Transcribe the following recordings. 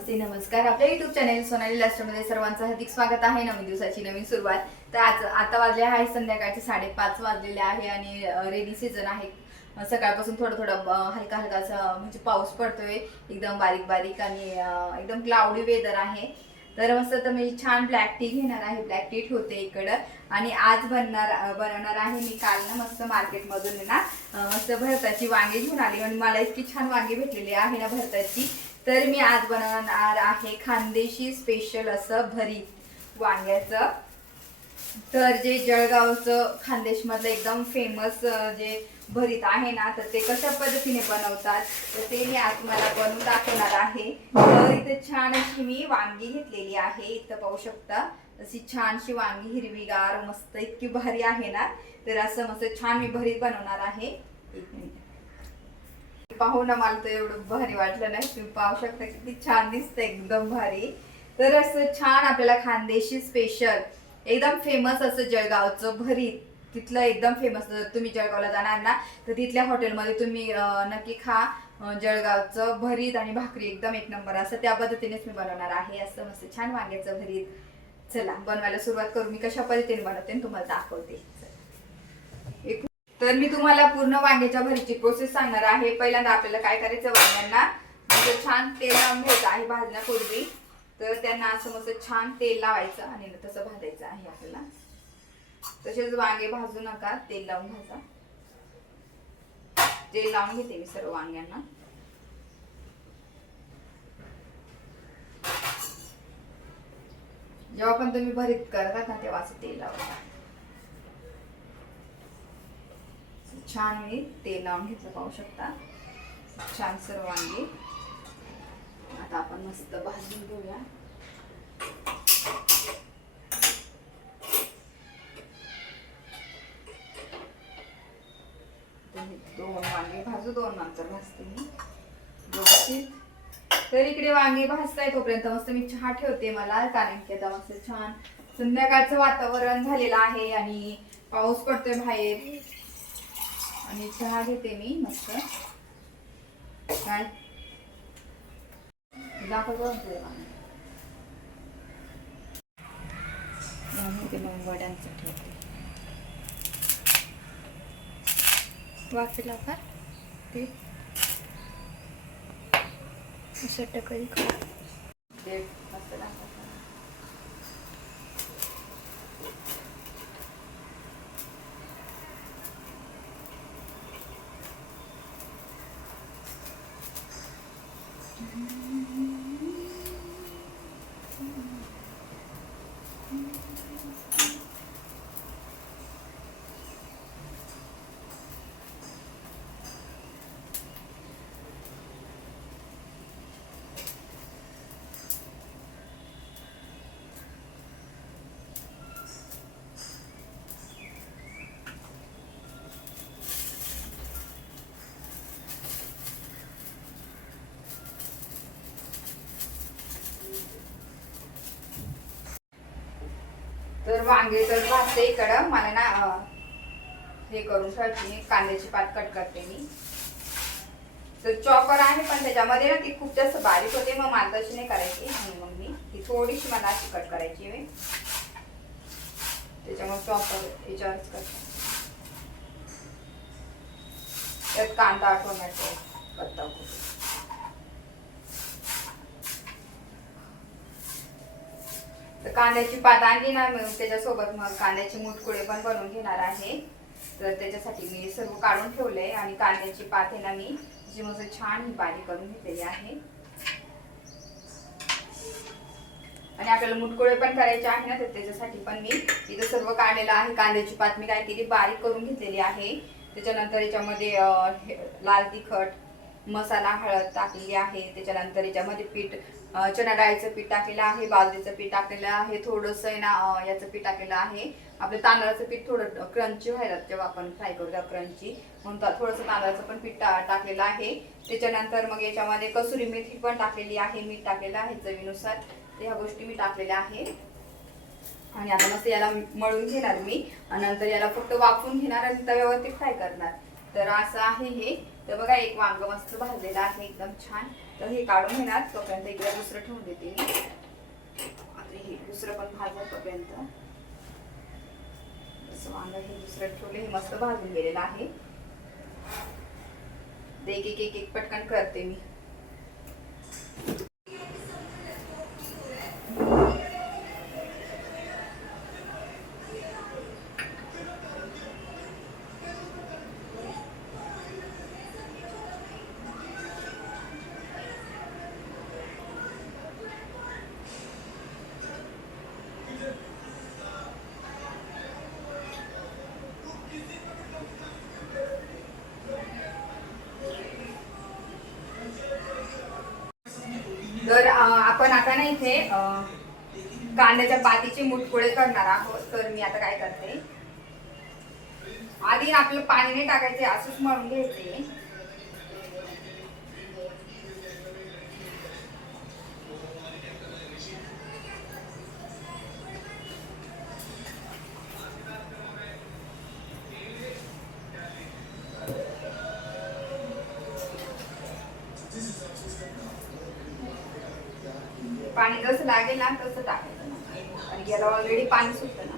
नमस्ते नमस्कार. आपल्या YouTube channel Sonali लास्टमध्ये सर्वांचं हार्दिक स्वागत आहे. नवीन दिवसाची नवीन सुरुवात. तर आता वाजले आहे संध्याकाळचे 5:30 वाजलेले आहे आणि रेनी सीझन आहे. सकाळपासून थोडं थोडं हलका हलका असं म्हणजे पाऊस पडतोय, एकदम बारीक बारीक आणि एकदम क्लाउडी वेदर आहे. तर मस्त तर मी छान ब्लॅक टी घेणार आहे. ब्लॅक टी ठेवते इकडं आणि आज बनवणार आहे मी. काल ना मस्त मार्केटमधून ना मस्त भरताची वांगी घेऊन आली आणि मला इतकी छान वांगी भेटलेली आहे ना भरताची. तर मी आज बनवणार आहे खानदेशी स्पेशल असं भरीत वांग्याचं. तर जे जळगावचं खानदेश मधलं एकदम फेमस जे भरीत आहे ना, तर ते कशा पद्धतीने बनवतात तर ते मी आज तुम्हाला बनवून दाखवणार आहे. तर इथे छान अशी मी वांगी घेतलेली आहे. इथं पाहू शकता अशी छानशी वांगी हिरवीगार मस्त इतकी भारी आहे ना. तर असं मस्त छान मी भरीत बनवणार आहे. एक मिनिट पाहू ना, मला तर एवढं भारी वाटलं नाही. तुम्ही पाहू शकता किती छान दिसतं, एकदम भारी. तर असं छान आपल्याला खानदेशी स्पेशल एकदम फेमस असं जळगावचं भरीत, तिथलं एकदम फेमस. जर तुम्ही जळगावला जाणार ना तर तिथल्या हॉटेलमध्ये तुम्ही नक्की खा. जळगावचं भरीत आणि भाकरी एकदम एक नंबर असं त्या पद्धतीनेच मी बनवणार आहे. असं मस्त छान वांग्याचं भरीत. चला बनवायला सुरुवात करू. मी कशा पद्धतीने बनवते तुम्हाला दाखवते. तर मी तुम्हाला पूर्ण वांग्याच्या भरीची प्रोसेस सांगणार आहे. पहिल्यांदा आपल्याला काय करायचं, वांग्यांना म्हणजे छान तेल लावून घ्यायचं आहे भाजण्यापूर्वी. तर त्यांना असं मस्त छान तेल लावायचं आणि तसं भाजायचं आहे आपल्याला. तसेच वांगे भाजू नका, तेल लावून भाजा. तेल लावून घेते मी सर्व वांग्यांना. जेव्हा पण तुम्ही भरीत करतात ना तेव्हा असं तेल लावा. छान मी तेल लावून घेतलं, पाहू शकता छान सर्व वांगी. आता आपण मस्त भाजून घेऊया. दोन वांगे भाजू, दोन नंतर भाजते मी व्यवस्थित. तर इकडे वांगे भाजताय तोपर्यंत मस्त मी चहा ठेवते मला, कारण की आता मस्त छान संध्याकाळचं वातावरण झालेलं आहे आणि पाऊस पडतोय बाहेर. आणि चहा घेते मी मस्त. काय दाखवतो मग वड्यांचं ठेवते. वाफेला का ते असं टकळी खा ते मस्त दाखवतो. तर वांगे तर भाजते इकडं. मला ना हे करून ठेवायची, कांद्याची पात कट करते मी. तर चॉपर आहे पण त्याच्यामध्ये ना ती खूप जास्त बारीक होते, मग मला तशी नाही करायची. मग मी ती थोडीशी मला अशी कट करायची आहे, त्याच्यामुळे चॉपर याच्यावरच करते. त्यात कांदा, टोमॅटो, पत्ताकोबी. तर कांद्याची पात आणली ना मग त्याच्यासोबत मग कांद्याचे मुटकुळे पण बनवून घेणार आहे. तर त्याच्यासाठी मी सर्व काढून ठेवलंय आणि कांद्याची पात आहे ना मी जी मस्त छान बारीक करून घेतलेली आहे. आणि आपल्याला मुटकुळे पण करायचे आहे ना, तर त्याच्यासाठी पण मी इथं सर्व काढलेलं आहे. कांद्याची पात मी काय केली, बारीक करून घेतलेली आहे. त्याच्यानंतर याच्यामध्ये लाल तिखट, मसाला, हळद टाकलेली आहे. त्याच्यानंतर याच्यामध्ये पीठ, चणा डाळीचं पीठ टाकलेलं आहे, बाजरीचं पीठ टाकलेलं आहे, थोडंसं आहे ना याचं पीठ टाकलेलं आहे. आपलं तांदळाचं पीठ थोडं क्रंची व्हायला जेव्हा आपण फ्राय करू त्या क्रंची, म्हणून थोडंसं तांदळाचं पण पीठ टाकलेलं आहे. त्याच्यानंतर मग याच्यामध्ये कसुरी मेथी पण टाकलेली आहे, मीठ टाकलेलं आहे चवीनुसार. ह्या गोष्टी मी टाकलेल्या आहे. आणि आता मस्त याला मळून घेणार मी आणि नंतर याला फक्त वाफवून घेणार आणि तव्यावरती फ्राय करणार. तर असं आहे हे. तर बघा एक वांग मस्त भाजलेलं आहे एकदम छान. तर हे काढून घेणार तोपर्यंत इकडे दुसरं ठेवून देते. आता हे दुसरं पण भाजत तोपर्यंत. असं वांग हे दुसरं ठेवले, हे मस्त भाजून गेलेलं आहे. एक एक एक एक पटकन करते मी. तर आपण आता ना इथे कांद्याच्या पातीचे मुटकुळे करणार आहोत. तर मी आता काय करते, आधी आपलं पाणी नाही टाकायचे, असंच मळून घ्यायचे. पाणी जसं लागेल ना तसं टाकायचं, आणि याला ऑलरेडी पाणी सुटतं ना.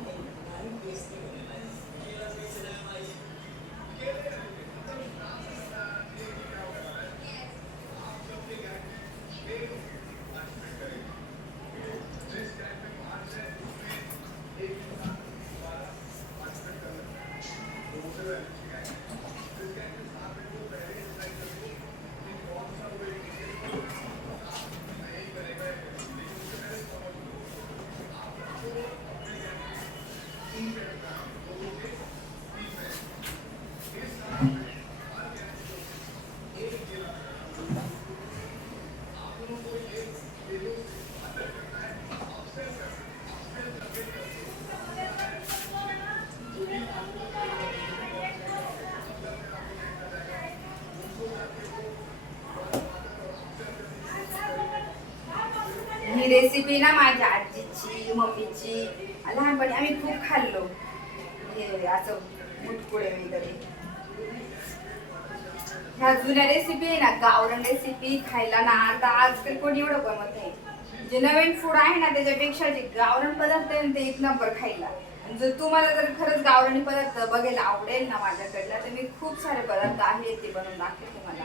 ही रेसिपी ना माझ्या आजीची, मम्मीची, लहानपणी आम्ही खूप खाल्लो हे असं मुटकुळे वगैरे. ह्या जुन्या रेसिपी आहे ना, गावरान रेसिपी खायला ना आता आजकाल कोणी एवढं बनवत नाही. जे नवीन फूड आहे ना त्याच्यापेक्षा जे गावरान पदार्थ आहे ते एक नंबर खायला. जर तुम्हाला जर खरंच गावरानी पदार्थ बघायला आवडेल ना माझ्याकडला, तर मी खूप सारे पदार्थ आहेत ते बनवून दाखवते तुम्हाला.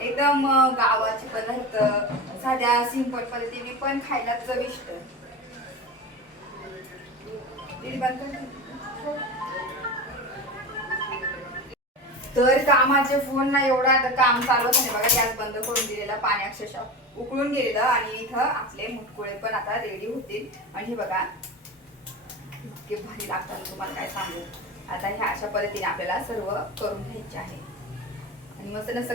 एकदम गावाचे पदार्थ, साध्या सिंपल पद्धतीने पण खायला चविष्ट. तर कामाचे फोन ना एवढा आता काम चालू आहे बघा. गॅस बंद करून दिलेला, पाणी अक्षरशः उकळून गेलेलं, आणि इथं आपले मुटकुळे पण आता रेडी होतील. आणि हे बघा इतके भारी लागतात तुम्हाला काय सांगू. आता ह्या अशा पद्धतीने आपल्याला सर्व करून घ्यायचे आहे, आणि मस्त नसं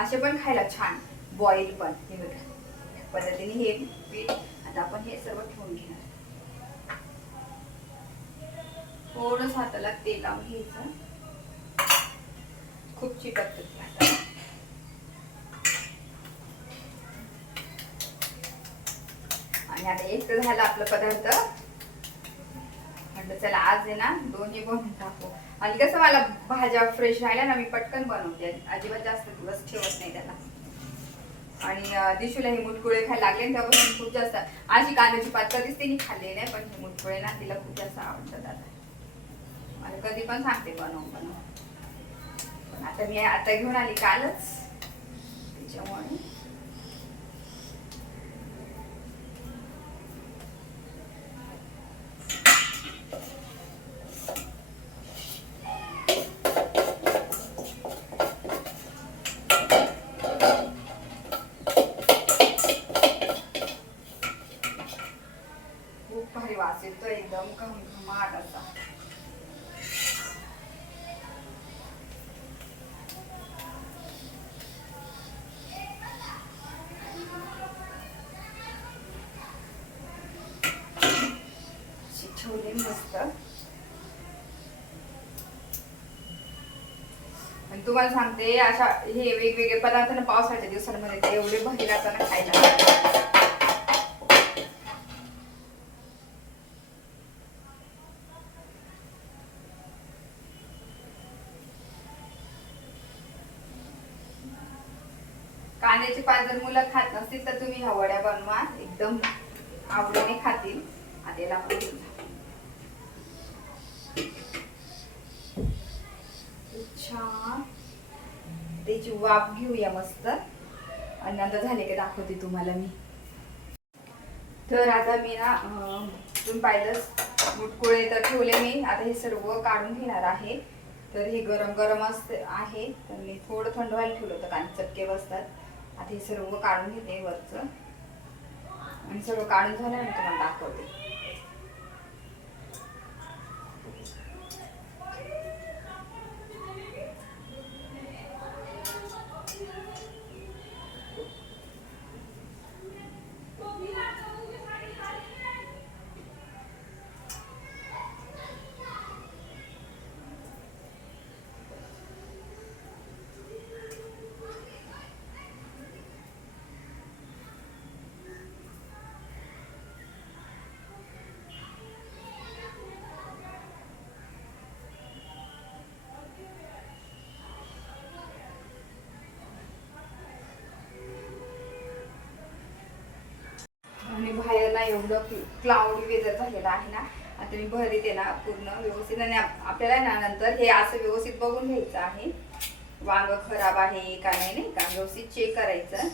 असे पण खायला छान, बॉईल पण. हे बघा पद्धतीने हे पीठ आता आपण हे सर्व ठेवून घेणार. थोडंसं हाताला तेल लावून घ्यायचं, खूप चिकटत. आणि आता एक तर झालं आपलं पदार्थ. म्हटलं चला आज आहे ना दोन्ही बनवून टाकू. आणि कसं मला भाज्या फ्रेश राहिल्या ना मी पटकन बनवते, अजिबात जास्त दिवस ठेवत नाही त्याला. आणि दिशूला हे मुटकुळे खायला लागले तेव्हापासून खूप जास्त. अशी कांद्याची पात कधीच तिने खाल्ली नाही, पण हे मुटकुळे ना तिला खूप जास्त आवडतात. आता मला कधी पण सांगते बनव बनव, पण आता मी आता घेऊन आली कालच त्याच्यामुळे. खूप भारी वास येतो, एकदम घमघमाट असा. ठेवले मस्त. आणि तुम्हाला सांगते अशा हे वेगवेगळे पदार्थ ना पावसाच्या दिवसांमध्ये ते एवढे भारी राहतात ना खायला. कांद्याची पात जर मुलं मुलं खात नसतील तर तुम्ही ह्या वड्या बनवा, एकदम आवडीने खातील. आता याला आपण घेऊन छान त्याची वाफ घेऊया मस्त, आणि नंतर झाले की दाखवते तुम्हाला मी. तर आता मी ना तुम्ही पाहिलंच मुटकुळे तर ठेवले मी. आता हे सर्व काढून घेणार आहे. तर हे गरम गरम असते आहे, तर मी थोडं थंड व्हायला ठेवलं होतं कारण चटके बसतात. आता हे सर्व काढून घेते वरचं, आणि सर्व काढून झालं मी तुम्हाला दाखवते. आणि बाहेर ना एवढं क्लाउडी वेदर झालेलं आहे ना. आता मी भरीत आहे ना पूर्ण व्यवस्थित, आणि आपल्याला ना नंतर हे असं व्यवस्थित बघून घ्यायचं आहे वांग खराब आहे का नाही का, व्यवस्थित चेक करायचं.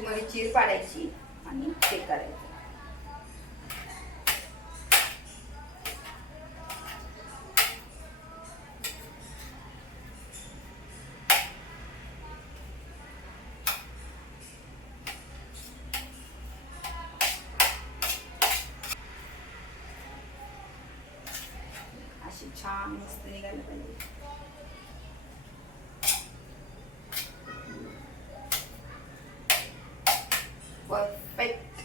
मध्ये चीर पाडायची आणि चेक करायचं. छान मस्त निघायला पाहिजे. परफेक्ट,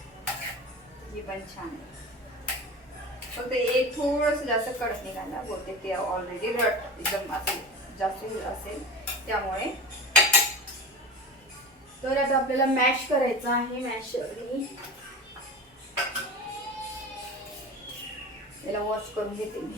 ही पण छान आहे. फक्त एक थोडस जास्त कडक निघाला, बोलते ते ऑलरेडी रट एकदम असेल जास्त असेल त्यामुळे. तर आता आपल्याला मॅश करायचं आहे. मॅशरनी याला वॉश करून घेते मी.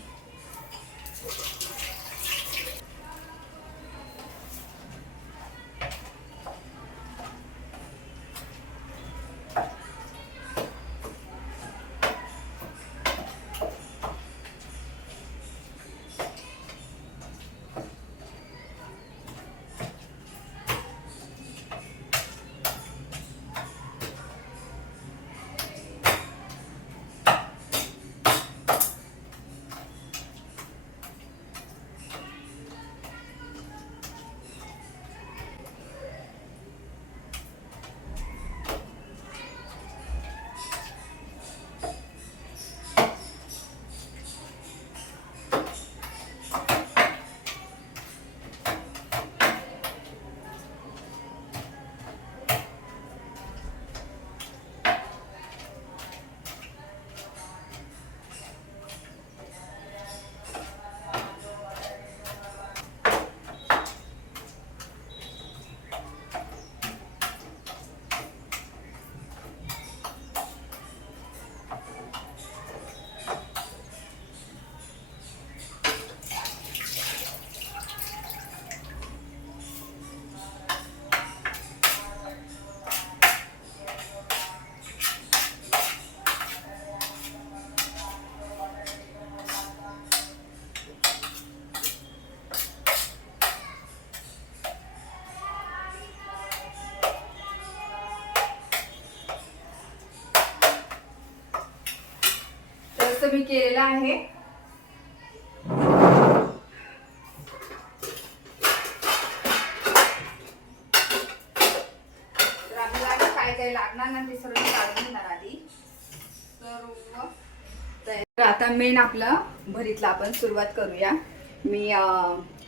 मी केलेला आहे. तर आपल्याला काय काय लागणार ना ते सर्व काढून घेणार आधी. तर आता मेन आपलं भरीतला आपण सुरुवात करूया. मी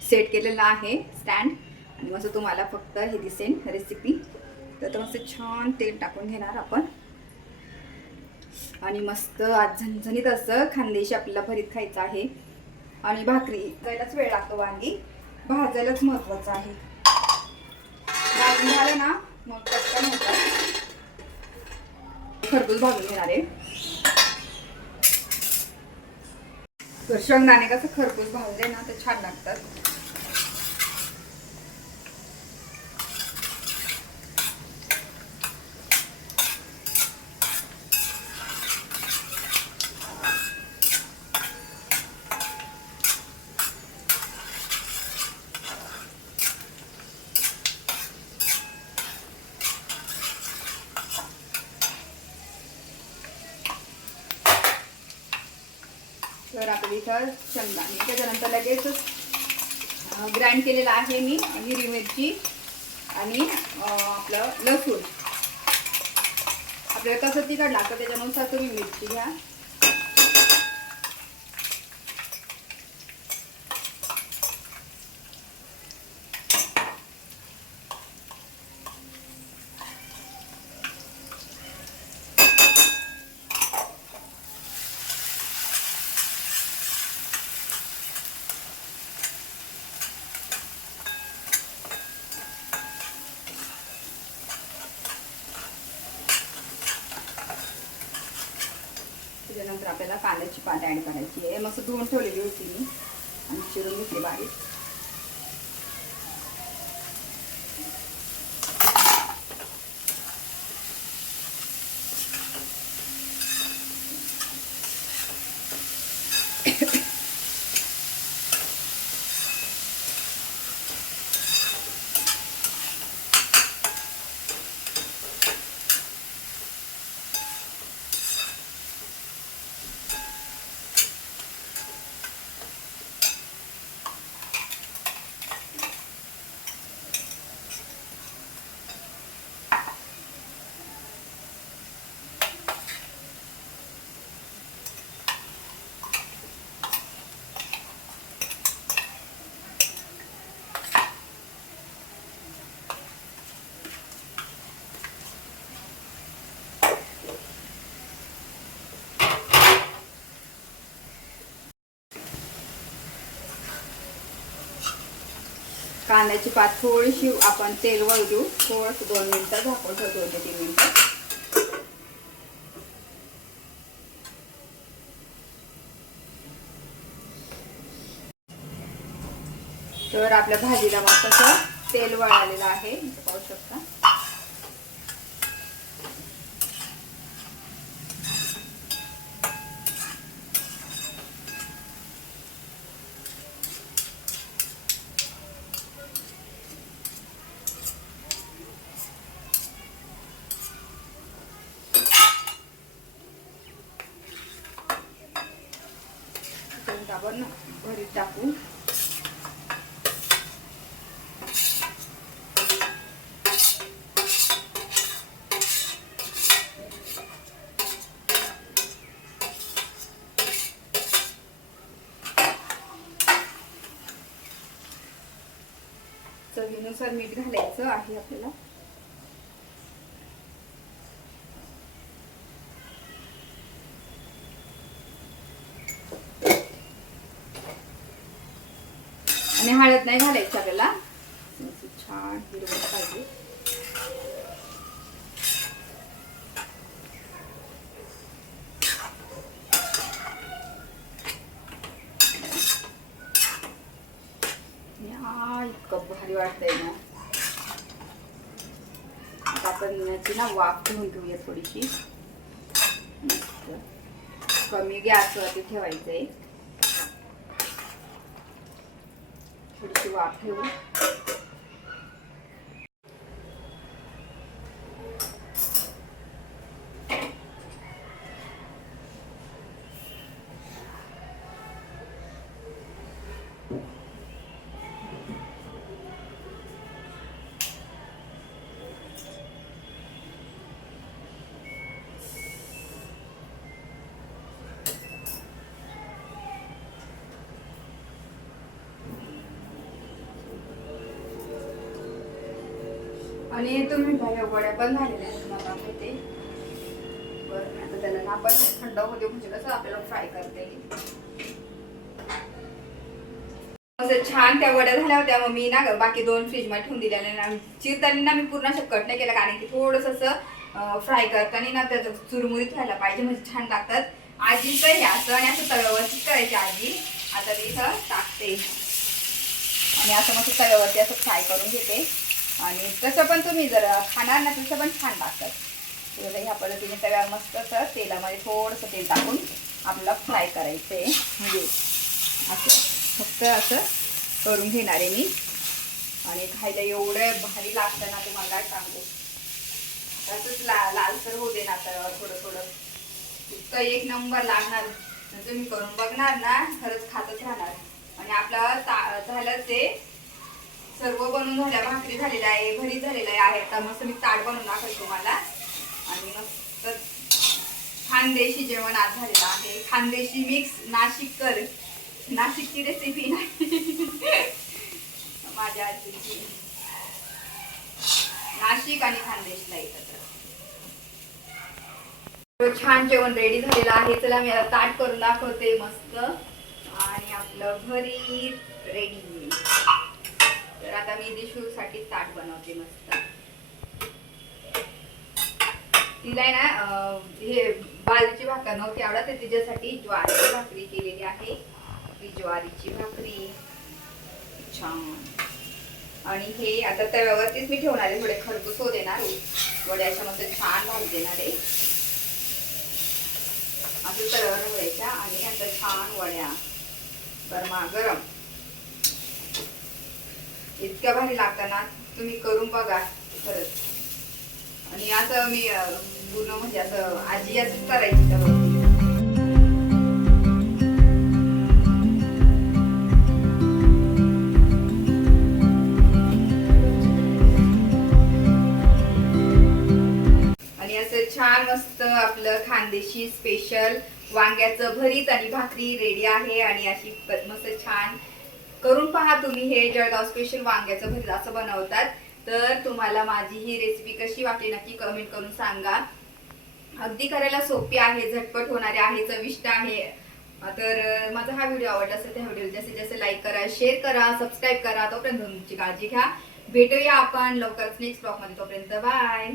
सेट केलेला आहे स्टँड, आणि मस्त तुम्हाला फक्त हे दिसेल रेसिपी. तर मस्त छान तेल टाकून घेणार आपण, आणि मस्त आज झणझणीत असं खानदेशी आपल्याला भरीत खायचं आहे. आणि भाकरी जायलाच वेळ लागतो, वांगी भाजायलाच महत्वाचं आहे. भाजून झालं ना मग पटकन होतं. खरबूज भाजून घेणार आहे. तर शेंगदाणे कसं खरबूज भाजले ना तर छान लागतात. त्याच्यानंतर आपल्या इथं शेंगदाणे, त्याच्यानंतर लगेच ग्राइंड केलेलं आहे मी हिरवी मिरची आणि आपलं लसूण. आपल्याला कसं तिखट लागतं त्याच्यानुसार तुम्ही मिरची घ्या. त्याच्यानंतर आपल्याला कांद्याची पात ऍड करायची आहे. मस्त धुवून ठेवलेली होती मी आणि चिरून घेतली बारीक. कांद्याची पात थोडीशी आपण तेल वळू देऊ. थोडंसं 2 मिनिटं झाकून ठेवतो, 2 ते 3 मिनिटं. तर आपल्या भाजीला मस्त असं तेल वळालेलं आहे, पाहू शकता. आपण भरीत टाकू. चवीनुसार मीठ घालायचं आहे आपल्याला. आणि हळद नाही घालायची आपल्याला. छान हिरवट पाहिजे. इतकं भारी वाटतंय ना. आता आपण याची ना वाफ घेऊन ठेवूया थोडीशी. कमी गॅसवरती ठेवायचंय. थोडीशी वाफ ठेवू. आणि तुम्ही बाहेर वड्या पण झालेल्या आहेत मला माहिती. बरं आता त्याला ना आपण थंड होऊ देऊ, म्हणजे कसं आपल्याला फ्राय करता येईल. असं छान त्या वड्या झाल्या होत्या. मग मी ना बाकी 2 फ्रीजमध्ये ठेवून दिलेल्या. चिरताना ना मी पूर्ण असं कट नाही केलं, कारण की थोडंसं असं फ्राय करताना ना त्याचं चुरमुरीत व्हायला पाहिजे, म्हणजे छान लागतात. आजीचं हे असं आणि असं तव्यावरतीच करायची आजी. आता मी इथं टाकते आणि असं मस्त तव्यावरती असं फ्राय करून घेते. आणि तसं पण तुम्ही जर खाणार ना तसं पण छान लागतात. ह्या पद्धतीने तव्यावर मस्त असं तेलामध्ये थोडंसं तेल टाकून आपल्याला फ्राय करायचं आहे. म्हणजे असं फक्त असं करून घेणार आहे मी. आणि खायला एवढं भारी लागतं ना, तुम्हाला काय सांगू. असंच लालसर होऊ दे ना तव्यावर थोडं थोडं, इतकं एक नंबर लागणार. तर तुम्ही करून बघणार ना खरंच खातच राहणार. आणि आपला झालं ते सर्व बनवून झाल्या, भाकरी झालेल्या आहे, भरीत झालेल्या आहे. आता मस्त मी ताट बनवून दाखवते तुम्हाला. आणि मस्त खानदेशी जेवण आज झालेलं आहे. खानदेशी मिक्स नाशिककर, नाशिकची रेसिपी नाही माझ्या आजीची. नाशिक आणि खानदेशला एकत्र. छान जेवण रेडी झालेलं आहे. चला मी ताट करून दाखवते मस्त. आणि आपलं भरीत रेडी. तर आता मी दिशूसाठी ताट बनवते मस्त. तिला आहे ना हे बाजरीची भाकर नव्हती आवडत, तर तिच्यासाठी ज्वारीची भाकरी केलेली आहे. ही ज्वारीची भाकरी छान. आणि हे आता तव्यावरतीच मी ठेवणार आहे. थोडे खरपूस होऊ देणार, वड्याच्या मध्ये छान भाजून देणार आहे. असं तव्यावर ठेवायच्या आणि आता छान वड्या गरमा गरम इतक्या भारी लागताना. तुम्ही करून बघा खरंच. आणि असं मी पूर्ण म्हणजे असं आजी असं करायची त्यावरती. आणि असं छान मस्त आपलं खानदेशी स्पेशल वांग्याचं भरीत आणि भाकरी रेडी आहे. आणि अशी मस्त छान करून पहा तुम्ही. हे जळगाव स्पेशल वांग्याचं भरीत असं बनवतात. तर तुम्हाला माझी ही रेसिपी कशी वाटली नक्की कमेंट करून सांगा. अगदी करायला सोपी आहे, झटपट होणारी आहे, चविष्ट आहे. तर माझा हा व्हिडिओ आवडला असेल तर व्हिडिओ जास्तीत जास्त लाईक करा, शेअर करा, सबस्क्राईब करा. तोपर्यंत तुमची काळजी घ्या. भेटूया आपण लवकरच नेक्स्ट ब्लॉग मध्ये. तोपर्यंत बाय.